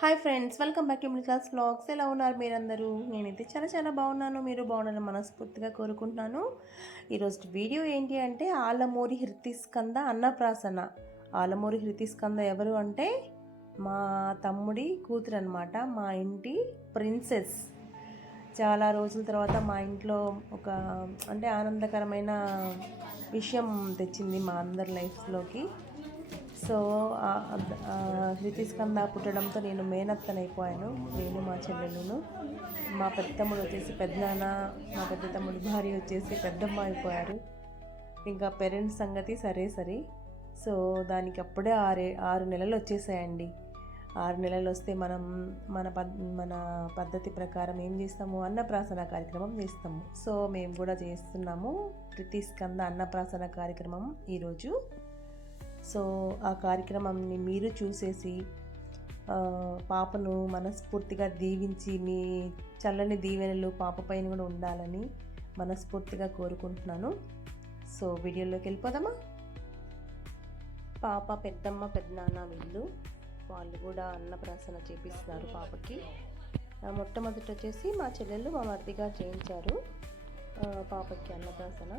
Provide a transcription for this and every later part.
Hi friends, welcome back to middle class vlogs. ఎలా ఉన్నారు మీరందరూ? నేనైతే చాలా బాగున్నాను. మీరు బాగున్నారని మనస్ఫూర్తిగా కోరుకుంటున్నాను. ఈరోజు వీడియో ఏంటి అంటే ఆలమూరి హృతిస్కంద అన్నప్రాసన. ఆలమూరి హృతిస్కంద ఎవరు అంటే మా తమ్ముడి కూతురు అనమాట, మా ఇంటి ప్రిన్సెస్. చాలా రోజుల తర్వాత మా ఇంట్లో ఒక ఆనందకరమైన విషయం తెచ్చింది మా అందరి లైఫ్లోకి. సో హృతిస్కంద పుట్టడంతో నేను మేనత్తనైపోయాను. నేను మా చెల్లెలును, మా పెద్ద తమ్ముడు వచ్చేసి పెద్దనాన్న, మా పెద్ద తమ్ముడు భార్య వచ్చేసి పెద్దమ్మ అయిపోయారు. ఇంకా పేరెంట్స్ సంగతి సరే. సో దానికి అప్పుడే 6 నెలలు వచ్చేసాయండి. 6 నెలలు వస్తే మనం మన పద్ధతి ప్రకారం ఏం చేస్తాము, అన్నప్రాసన కార్యక్రమం చేస్తాము. సో మేము కూడా చేస్తున్నాము హృతిస్కంద అన్నప్రాసన కార్యక్రమం ఈరోజు. సో ఆ కార్యక్రమాన్ని మీరు చూసేసి పాపను మనస్ఫూర్తిగా దీవించి మీ చల్లని దీవెనలు పాప పైన కూడా ఉండాలని మనస్ఫూర్తిగా కోరుకుంటున్నాను. సో వీడియోలోకి వెళ్ళిపోదామా? పాప పెద్దమ్మ పెద్దనాన్న వాళ్ళు కూడా అన్నప్రాసన చేపిస్తున్నారు పాపకి. మొట్టమొదటి వచ్చేసి మా చెల్లెళ్ళు మా మరిదిగా చేయించారు పాపకి అన్నప్రాసన.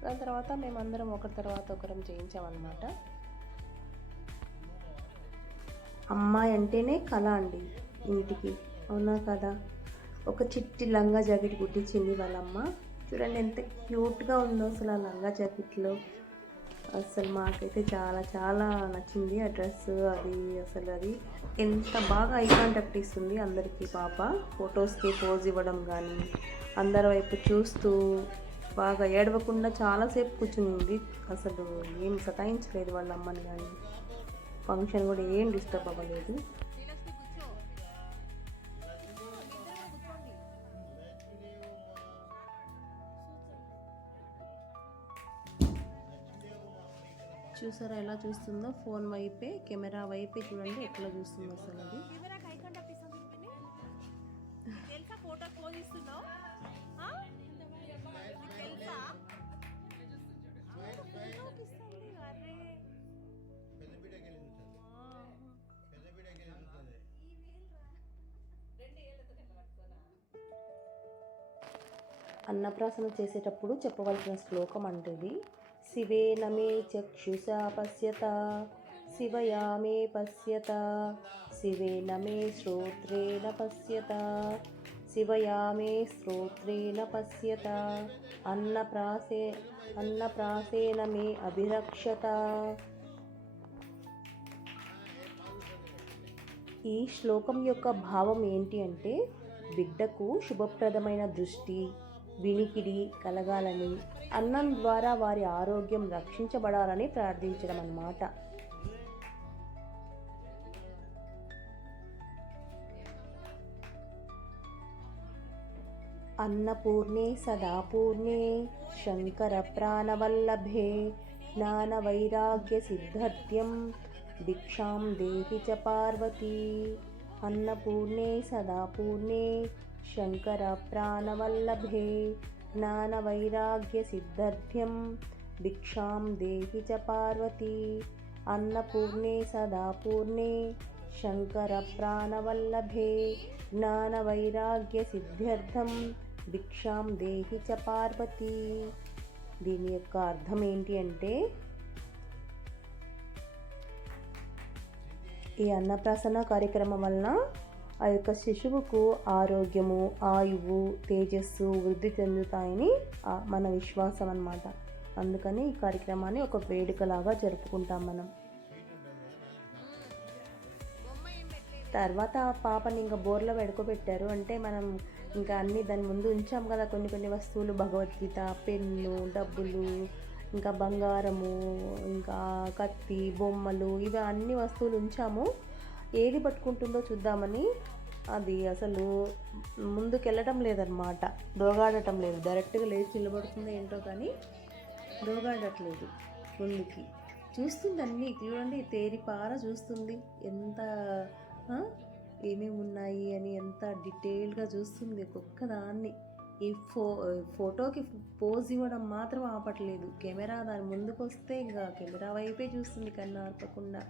దాని తర్వాత మేమందరం ఒకరి తర్వాత ఒకరం చేయించామన్నమాట. అమ్మాయి అంటేనే కళ అండి ఇంటికి, అవునా కదా? ఒక చిట్టి లంగా జాకెట్ కుట్టించింది వాళ్ళమ్మ. చూడండి ఎంత క్యూట్గా ఉందో అసలు ఆ లంగా జాకెట్లో. అసలు మాకైతే చాలా నచ్చింది ఆ డ్రెస్. అది ఎంత బాగా ఐ కాంటాక్ట్ ఇస్తుంది అందరికీ పాప. ఫొటోస్కి పోజ్ ఇవ్వడం కానీ, అందరి వైపు చూస్తూ బాగా ఏడవకుండా చాలాసేపు కూర్చుంది. అసలు ఏం సతాయించలేదు వాళ్ళ అమ్మని, కానీ ఫంక్షన్ కూడా ఏం డిస్టర్బ్ అవ్వలేదు. చూసారా ఎలా చూస్తుందో? ఫోన్ వైపే, కెమెరా వైపే చూడండి ఎట్లా చూస్తుందో అసలు. అది అన్నప్రాసన చేసేటప్పుడు చెప్పవలసిన శ్లోకం అంటే ఇది: శివేన మే చక్షుషా పశ్యత, శివయా మే పశ్యత, శివేన మే శ్రోత్రేణ పశ్యత, శివయా మే శ్రోత్రేణ పశ్యత, అన్నప్రాసేన మే అభిరక్షత. ఈ శ్లోకం యొక్క భావం ఏంటి అంటే బిడ్డకు శుభప్రదమైన దృష్టి, వినికిడి కలగాలని, అన్నం ద్వారా వారి ఆరోగ్యం రక్షించబడాలని ప్రార్థించడం అన్నమాట. అన్నపూర్ణే సదాపూర్ణే శంకర ప్రాణవల్లభే జ్ఞానవైరాగ్య సిద్ధార్థ్యం భిక్షాం దేహి చ పార్వతీ. అన్నపూర్ణే సదాపూర్ణే శంకర ప్రాణవల్లభే జ్ఞానవైరాగ్య సిద్ధార్థ్యం భిక్షాం దేహి చ పార్వతీ. అన్నపూర్ణే సదాపూర్ణే శంకర ప్రాణవల్లభే జ్ఞానవైరాగ్య సిద్ధ్యర్థం భిక్షాం దేహి చ పార్వతీ. దీని యొక్క అర్థం ఏంటి అంటే, ఈ అన్నప్రాసన కార్యక్రమం వలన ఆ యొక్క శిశువుకు ఆరోగ్యము, ఆయువు, తేజస్సు వృద్ధి చెందుతాయని మన విశ్వాసం అన్నమాట. అందుకని ఈ కార్యక్రమాన్ని ఒక వేడుకలాగా జరుపుకుంటాం మనం. తర్వాత పాపని ఇంకా బోర్లో పడుకోబెట్టారు. అంటే మనం ఇంకా అన్నీ దాని ముందు ఉంచాం కదా, కొన్ని వస్తువులు, భగవద్గీత, పెన్ను, డబ్బులు, ఇంకా బంగారము, ఇంకా కత్తి, బొమ్మలు, ఇవి అన్ని వస్తువులు ఉంచాము. ఏది పట్టుకుంటుందో చూద్దామని అది అసలు ముందుకెళ్ళటం లేదనమాట, దోగాడటం లేదు. డైరెక్ట్గా లేచి నిలబడుతుందో ఏంటో కానీ దోగాడట్లేదు ముందుకి. చూస్తుంది అన్నీ, చూడండి తేరిపార చూస్తుంది, ఎంత ఏమేమి ఉన్నాయి అని ఎంత డీటెయిల్గా చూస్తుంది ఒక్కొక్కదాన్ని. ఈ ఫోటోకి పోజ్ ఇవ్వడం మాత్రం ఆపట్లేదు. కెమెరా దాని ముందుకు వస్తే ఇంకా కెమెరా వైపే చూస్తుంది కన్ను ఆర్పకుండా.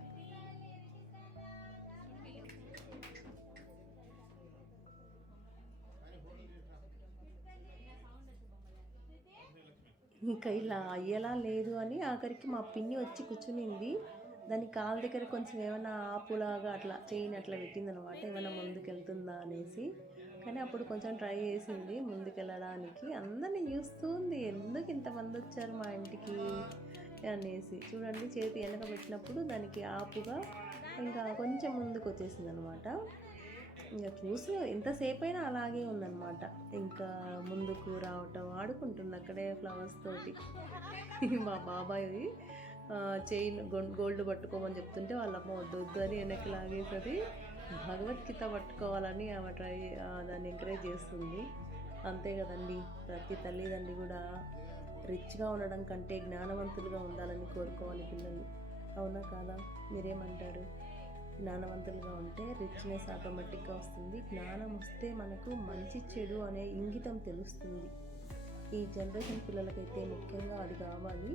ఇంకా ఇలా అయ్యేలా లేదు అని ఆఖరికి మా పిన్ని వచ్చి కూర్చునింది. దాని కాలు దగ్గర కొంచెం ఏమైనా ఆపులాగా అట్లా చేయని అట్లా పెట్టిందనమాట, ఏమైనా ముందుకెళ్తుందా అనేసి. కానీ అప్పుడు కొంచెం ట్రై చేసింది ముందుకెళ్ళడానికి. అందరినీ చూస్తుంది, ఎందుకు ఇంతమంది వచ్చారు మా ఇంటికి అనేసి. చూడండి, చేతి వెనక పెట్టినప్పుడు దానికి ఆపుగా ఇంకా కొంచెం ముందుకు వచ్చేసింది అనమాట. ఇంకా చూసి ఎంతసేపు అయినా అలాగే ఉందన్నమాట. ఇంకా ముందుకు రావటం, ఆడుకుంటుంది అక్కడే ఫ్లవర్స్ తోటి. మా బాబాయ్ చైన్ గోల్డ్ పట్టుకోమని చెప్తుంటే వాళ్ళమ్మ వద్దు వద్దు అని వెనక్కి లాగేసరి భగవద్గీత పట్టుకోవాలని ఆమె దాన్ని ఎంకరేజ్ చేస్తుంది. అంతే కదండి, ప్రతి తల్లిదండ్రి కూడా రిచ్గా ఉండడం కంటే జ్ఞానవంతులుగా ఉండాలని కోరుకోవాలి పిల్లలు. అవునా కాదా? మీరేమంటారు? జ్ఞానవంతులుగా ఉంటే రిచ్నెస్ ఆటోమేటిక్గా వస్తుంది. జ్ఞానం వస్తే మనకు మంచి చెడు అనే ఇంగితం తెలుస్తుంది. ఈ జనరేషన్ పిల్లలకైతే ముఖ్యంగా అది కావాలి,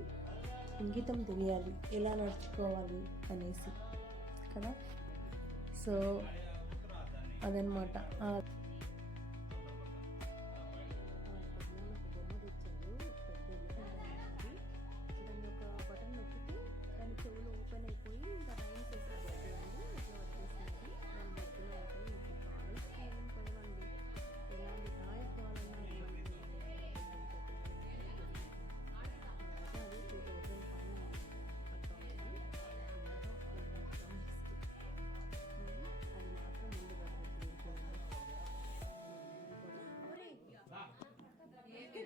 ఇంగితం తెలియాలి, ఎలా నడుచుకోవాలి అనేసి కదా. సో అదనమాట.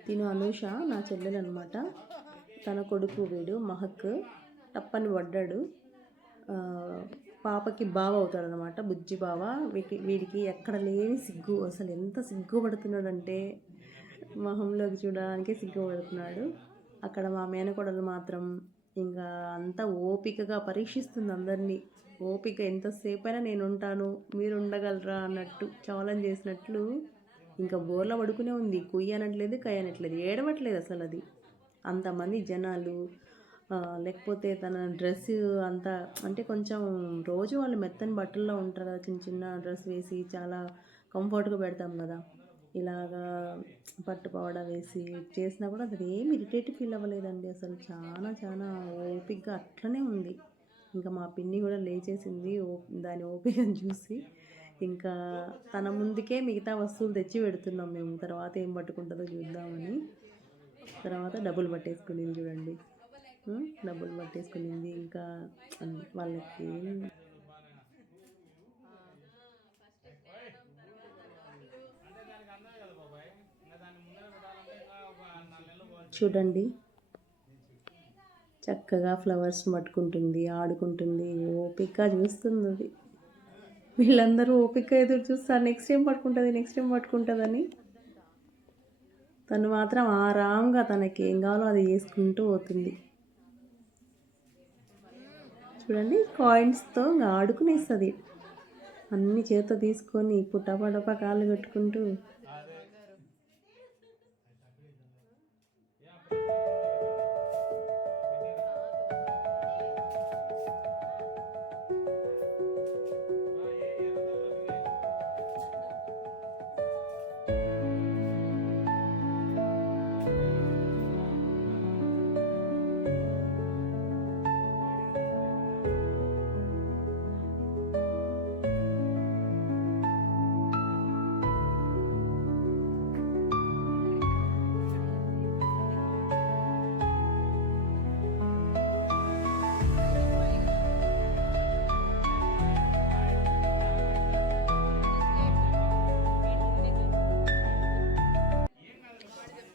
తిను అనూష నా చెల్లెలు అనమాట. తన కొడుకు వీడు మహక్ టప్పని పడ్డాడు. పాపకి బావ అవుతాడు అనమాట, బుజ్జి బావ. వీడికి ఎక్కడ లేని సిగ్గు, అసలు ఎంత సిగ్గుపడుతున్నాడంటే మొహంలోకి చూడడానికి సిగ్గుపడుతున్నాడు. అక్కడ మా మేనకోడలు మాత్రం ఇంకా అంతా ఓపికగా పరీక్షిస్తుంది అందరినీ. ఓపిక ఎంతసేపు అయినా నేను ఉంటాను, మీరు ఉండగలరా అన్నట్టు ఛాలెంజ్ చేసినట్లు ఇంకా బోర్లో పడుకునే ఉంది. కుయ్యి అనట్లేదు, కయ్య అనట్లేదు, ఏడవట్లేదు అసలు. అది అంతమంది జనాలు, లేకపోతే తన డ్రెస్ అంతా అంటే కొంచెం రోజు వాళ్ళు మెత్తని బట్టల్లో ఉంటారు కదా, చిన్న చిన్న డ్రెస్ వేసి చాలా కంఫర్ట్గా పెడతాం కదా, ఇలాగా పట్టుపోవడం వేసి చేసినా కూడా అది ఏమి ఇరిటేట్ ఫీల్ అవ్వలేదండి. అసలు చాలా చాలా ఓపికగా అట్లనే ఉంది. ఇంకా మా పిన్ని కూడా లేచేసింది దాని ఓపికను చూసి. ఇంకా తన ముందుకే మిగతా వస్తువులు తెచ్చి పెడుతున్నాం మేము, తర్వాత ఏం పట్టుకుంటుందో చూద్దామని. తర్వాత డబ్బులు పట్టేసుకునింది చూడండి, డబ్బులు పట్టేసుకునింది. ఇంకా వాళ్ళకి చూడండి చక్కగా ఫ్లవర్స్ పట్టుకుంటుంది, ఆడుకుంటుంది, ఓపిక చూస్తుంది. అది వీళ్ళందరూ ఓపిక ఎదురు చూస్తారు, నెక్స్ట్ టైం పట్టుకుంటుంది, నెక్స్ట్ టైం పట్టుకుంటుందని. తను మాత్రం ఆరాంగా తనకి ఏం కావాలో అది చేసుకుంటూ పోతుంది. చూడండి, కాయిన్స్తో ఆడుకునేస్తుంది, అన్ని చేతితో తీసుకొని పుట్టపడప కాళ్ళు పెట్టుకుంటూ.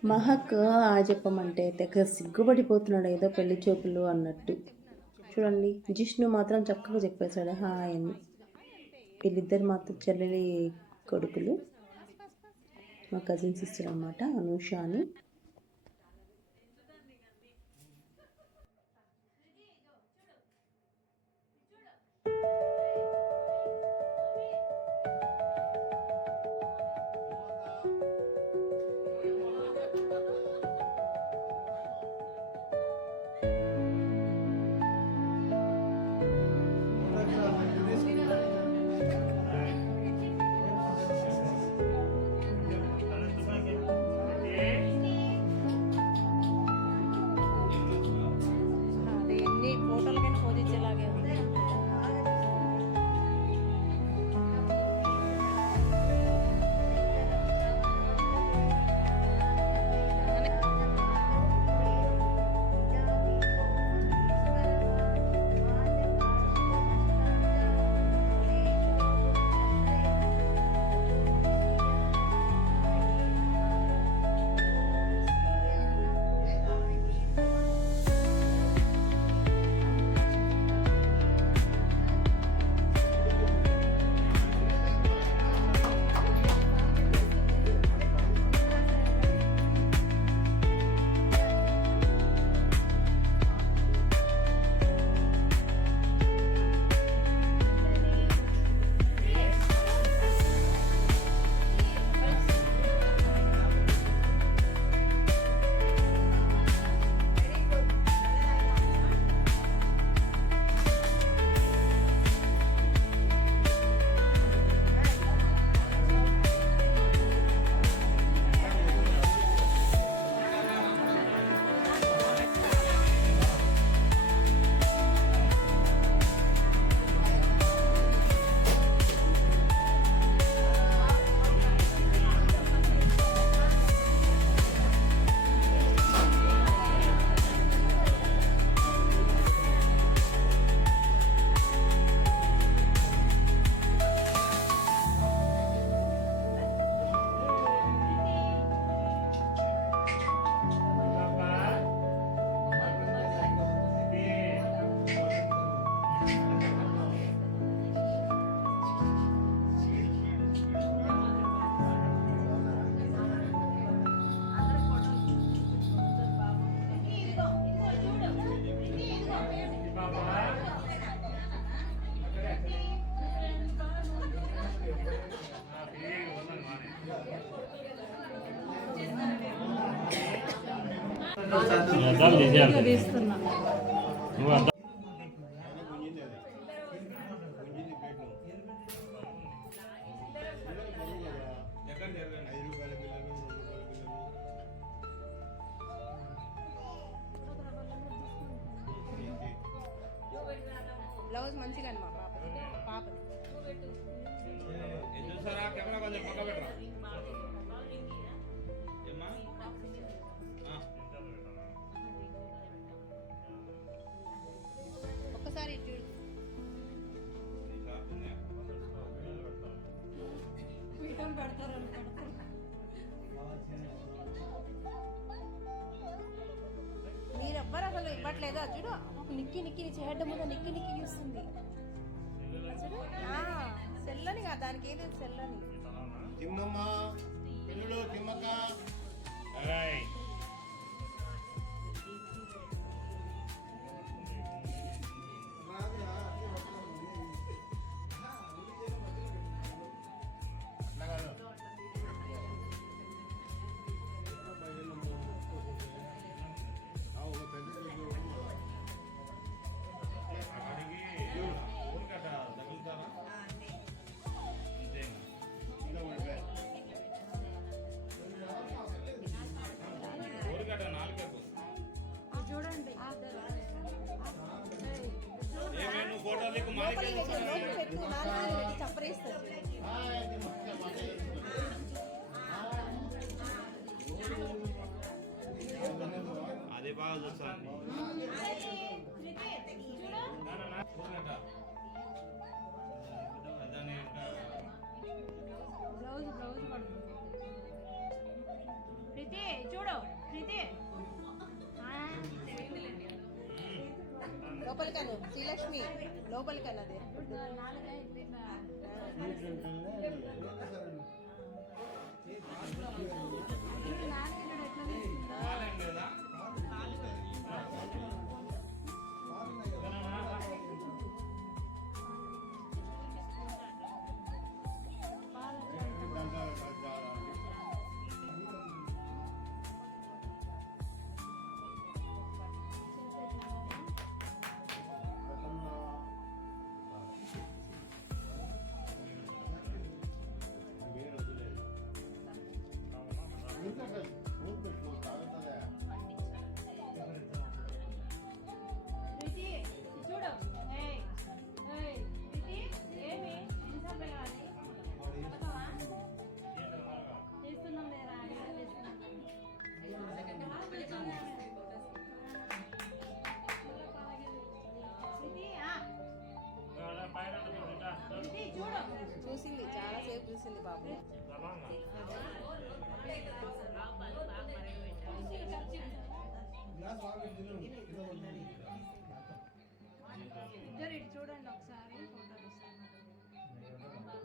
మహక్ ఆ చెప్పమంటే తెగ సిగ్గుపడిపోతున్నాడు, ఏదో పెళ్లి చూపులు అన్నట్టు. చూడండి, జిష్ణు మాత్రం చక్కగా చెప్పేశాడు హాయ్ అని. వీళ్ళిద్దరు మాత్రం చెల్లెలి కొడుకులు, మా కజిన్ సిస్టర్ అన్నమాట, అనూష అని. అద్దాలు తీసేయాలి తీస్తున్నా. నువ్వు అద్దాలు బ్లౌజ్ మంచిగా మా పాప ఒక్కసారి చూడు మీరెవ్వరు అసలు ఇవ్వట్లేదా చూడు నిక్కి నిక్కి చేయడం మీద నిక్కి నిక్కి చూస్తుంది సెల్లని కాదు దానికి ఏం లేదు సెల్లని తిమ్మమ్మ పిల్లలు తిమ్మక్క చూడండి చప్పరేస్తుంది అది బాగా చూస్తాను బ్లౌజ్ బ్లౌజ్ పడుతుంది. ప్రీతి చూడు ప్రీతి లోపలికను శ్రీలక్ష్మి లోపలికన్నది ప్రీతి చూడు ఏయ్ ఏయ్ ప్రీతి ఏమి ఇంకా వెళ్ళాలి పడతావా చేస్తున్నాం లేరా ప్రీతి చూడు చూసింది చాలా సేపు చూసింది బాబు ఇద్దరు ఇటు చూడండి ఒకసారి ఫోటో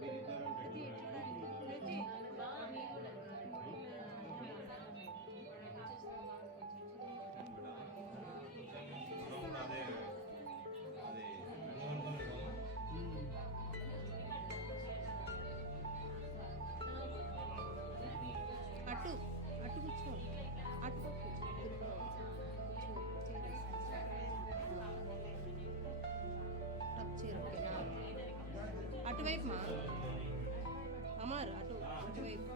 తీస్తాను ప్రీతి ఇటు చూడండి ప్రీతి అటు అటు కూర్చో అటు కూర్చో అటువైపు మా అమర్ అటువైపు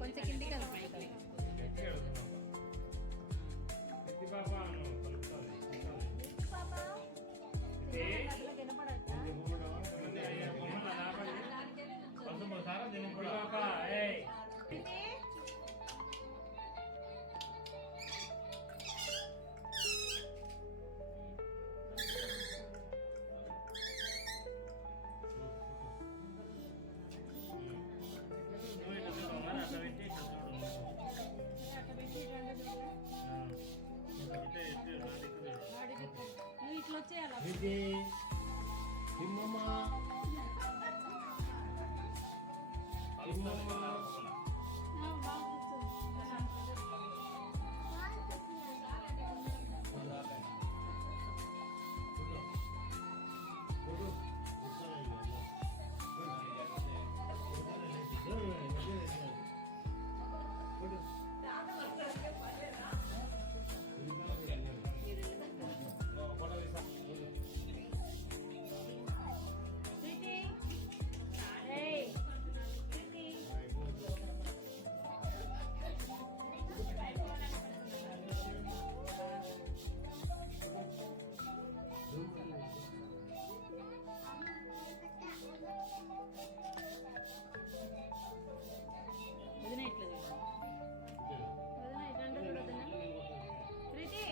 కొంచెం కిందికి వెళ్తాం నువ్వు ఇట్లా వచ్చేయాలి తిమ్మమ్మ వదిన ఇట్లా వదిన ఇట్లా చూడొద్దునా ప్రీతి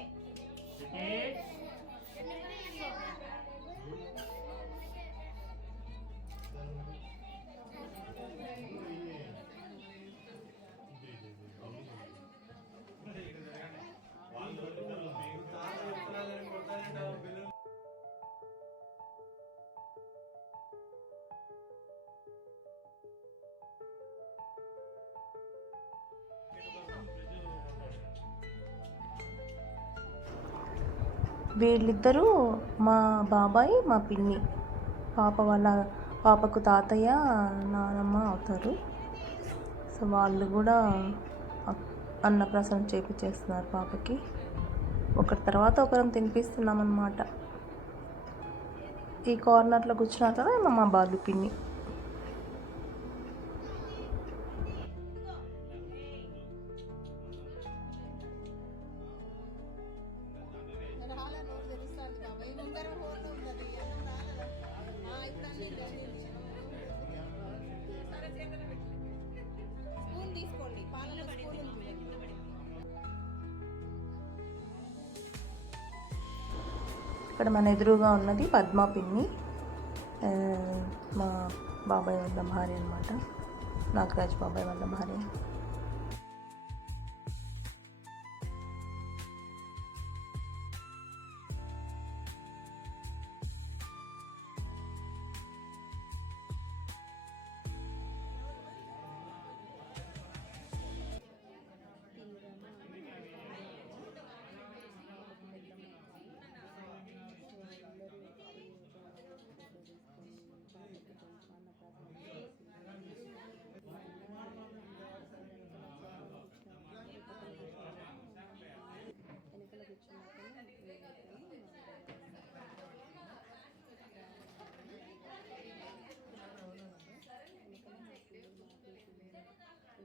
వీళ్ళిద్దరూ మా బాబాయ్ మా పిన్ని పాపకు తాతయ్య నానమ్మ అవుతారు. సో వాళ్ళు కూడా అన్నప్రాసన చేపించేస్తున్నారు పాపకి. ఒకరి తర్వాత ఒకరం తినిపిస్తున్నాం అన్నమాట. ఈ కార్నర్లో కూర్చున్నారు కదా మా బాలు పిన్ని. ఇక్కడ మన ఎదురుగా ఉన్నది పద్మా పిన్ని, మా బాబాయ్ వాళ్ళ భార్య అనమాట, నాగరాజ్ బాబాయ్ వాళ్ళ భార్య.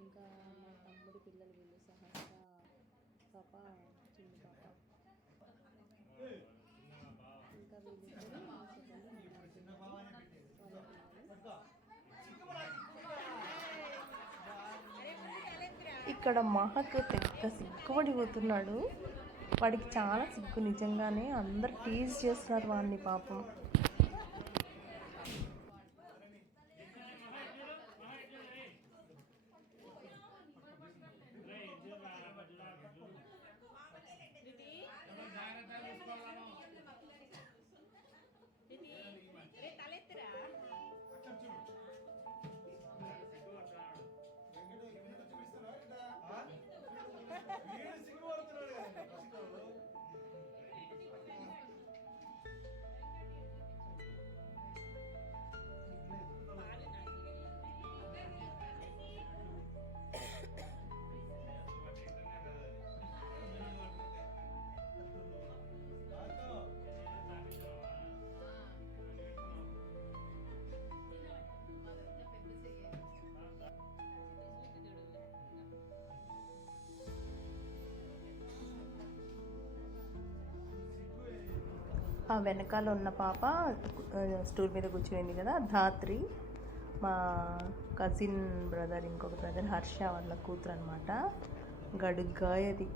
ఇంకా మా తమ్ముడి పిల్లలు వీళ్ళు సహస్ర పాప, చిన్న పాప, ఇంకా వీళ్ళిద్దరు ఇక్కడ మహక్ పెద్ద సిగ్గుపడిపోతున్నాడు. వాడికి చాలా సిగ్గు నిజంగానే. అందరు టీజ్ చేస్తున్నారు వాడిని పాపం. ఆ వెనకాల ఉన్న పాప స్టూల్ మీద కూర్చోయింది కదా, ధాత్రి మా కజిన్ బ్రదర్, ఇంకొక బ్రదర్ హర్ష వాళ్ళ కూతురు అనమాట. గడుగ్గాయది.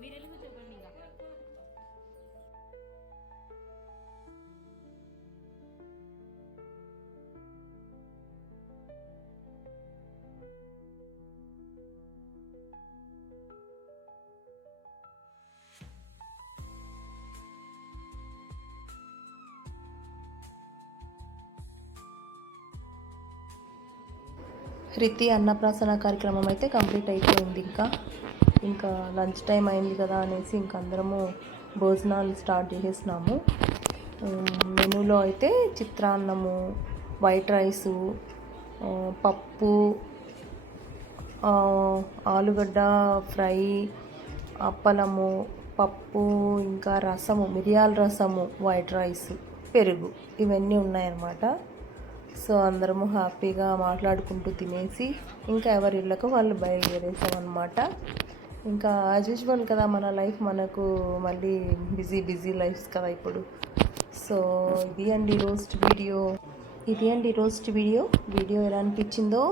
మీరు వెళ్ళి కూర్చోకండి ఇంకా. రితి అన్నప్రాసన కార్యక్రమం అయితే కంప్లీట్ అయిపోయింది. ఇంకా లంచ్ టైం అయింది కదా అనేసి ఇంకా అందరము భోజనాలు స్టార్ట్ చేసేసినాము. మెనూలో అయితే చిత్రాన్నము, వైట్ రైసు, పప్పు, ఆలుగడ్డ ఫ్రై, అప్పలము, పప్పు, ఇంకా రసము, మిరియాల రసము, వైట్ రైస్, పెరుగు, ఇవన్నీ ఉన్నాయన్నమాట. సో అందరము హ్యాపీగా మాట్లాడుకుంటూ తినేసి ఇంకా ఎవరి ఇళ్ళకు వాళ్ళు బయలుదేరేసామన్నమాట. ఇంకా యాజ్ యూజువల్ కదా, మన లైఫ్ మనకు మళ్ళీ బిజీ లైఫ్స్ కదా ఇప్పుడు. సో ఇది అండి రోస్ట్ వీడియో. వీడియో ఎలా అనిపించిందో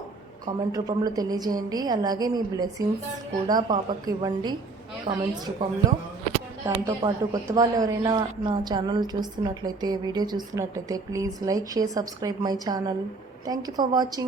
కామెంట్ రూపంలో తెలియజేయండి. అలాగే మీ బ్లెస్సింగ్స్ కూడా పాపకు ఇవ్వండి కామెంట్స్ రూపంలో. దాంతోపాటు కొత్త వాళ్ళు ఎవరైనా నా ఛానల్ చూస్తున్నట్లయితే, వీడియో చూస్తున్నట్లయితే please like, share, subscribe my channel. Thank you for watching.